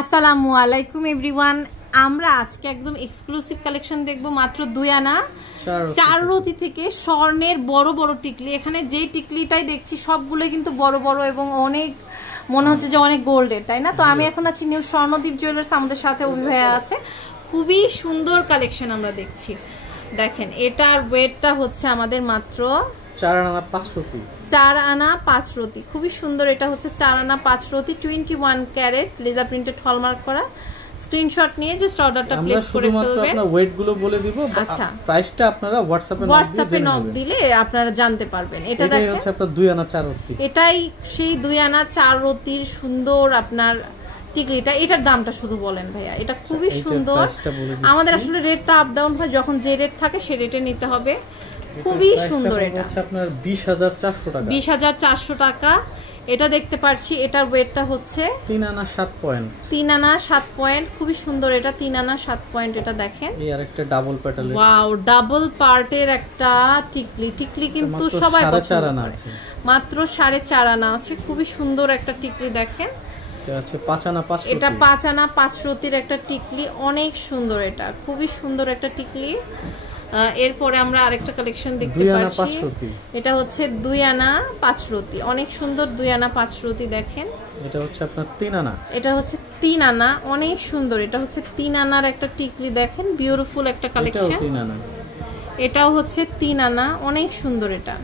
আসসালামু আলাইকুম এভরিওয়ান। আমরা আজকে একদম এক্সক্লুসিভ কালেকশন দেখব মাত্র 2 আনা 4 রতি থেকে স্বর্ণের বড় বড় টিকলি। এখানে যে টিকলিটাই দেখছি সবগুলো কিন্তু বড় বড় এবং অনেক মনে হচ্ছে যে অনেক গোল্ডের, তাই না? তো আমি এখন আছি নিউ স্বর্ণদ্বীপ জুয়েলার্স, আমাদের সাথে অভি ভাইয়া আছে। খুবই সুন্দর কালেকশন আমরা দেখছি। দেখেন এটার ওয়েটটা হচ্ছে আমাদের মাত্র 4 আনা 5 রতি। 4 আনা 5 রতি, খুবই সুন্দর। এটা হচ্ছে 4 আনা 5 রতি 21 ক্যারেট লেজার প্রিন্টেড হলমার্ক করা। স্ক্রিনশট নিয়ে জাস্ট অর্ডারটা প্লেস করে ফেলবেন। আমরা ওয়েট গুলো বলে দিব। আচ্ছা, প্রাইসটা আপনারা হোয়াটসঅ্যাপে নক দিলে আপনারা জানতে পারবেন। এটা দেখেন, এটা হচ্ছে আপনার 2 আনা 4 রতি। এটাই সেই 2 আনা 4 রতির সুন্দর আপনার টিকলিটা। এটার দামটা শুধু বলেন ভাইয়া। এটা খুবই সুন্দর। আমাদের আসলে রেটটা আপ ডাউন হয়, যখন যে রেট থাকে সেই রেটে নিতে হবে। খুবই সুন্দর। এটা হচ্ছে আপনার 20400 টাকা। 20400 টাকা। এটা দেখতে পাচ্ছি এটার ওয়েটটা হচ্ছে 3 আনা 7 পয়েন্ট। 3 আনা 7 পয়েন্ট, খুবই সুন্দর। এটা 3 আনা 7 পয়েন্ট। এটা দেখেন, এই আরেকটা ডাবল পেটালের, ওয়াও, ডাবল পার্টের একটা টিকলি। টিকলি কিন্তু সবাই পছন্দ করে। মাত্র 4.5 আনা আছে। খুবই সুন্দর একটা টিকলি। দেখেন এটা আছে 5 আনা 5 রতি। এটা 5 আনা 5 রতির একটা টিকলি, অনেক সুন্দর। এটা খুবই সুন্দর একটা টিকলি। এরপরে আমরা আরেকটা কালেকশন দেখতে পাচ্ছি। এটা হচ্ছে 2 আনা 5 রতি, অনেক সুন্দর। 2 আনা 5 রতি দেখেন। এটা হচ্ছে আপনার 3 আনা। এটা হচ্ছে 3 আনা, অনেক সুন্দর। এটা হচ্ছে 3 আনার একটা টিকলি। দেখেন বিউটিফুল একটা কালেকশন। এটাও হচ্ছে 3 আনা, অনেক সুন্দর। এটা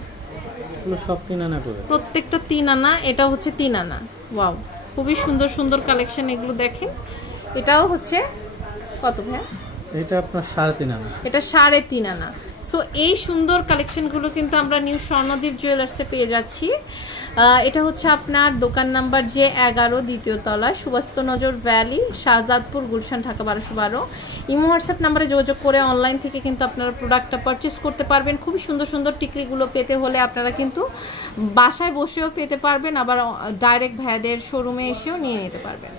সব 3 আনা করে, প্রত্যেকটা 3 আনা। এটা হচ্ছে 3 আনা। ওয়াও, খুবই সুন্দর সুন্দর কালেকশন এগুলো। দেখেন এটাও হচ্ছে কত ভাই? এটা আপনার 3.5 আনা। এটা 3.5 আনা। সো এই সুন্দর কালেকশনগুলো কিন্তু আমরা নিউ স্বর্ণদ্বীপ জুয়েলার্সে পেয়ে যাচ্ছি। এটা হচ্ছে আপনার দোকান নাম্বার যে 11, দ্বিতীয় তলায়, Subastu Nazar valley, Shahjadpur, Gulshan, Dhaka 1212। Imo WhatsApp নাম্বারে যোগাযোগ করে অনলাইন থেকে কিন্তু আপনারা প্রোডাক্টটা পারচেস করতে পারবেন। খুবই সুন্দর সুন্দর টিকলিগুলো পেতে হলে আপনারা কিন্তু বাসায় বসেও পেতে পারবেন, আবার ডাইরেক্ট ভাইয়াদের শোরুমে এসেও নিয়ে নিতে পারবেন।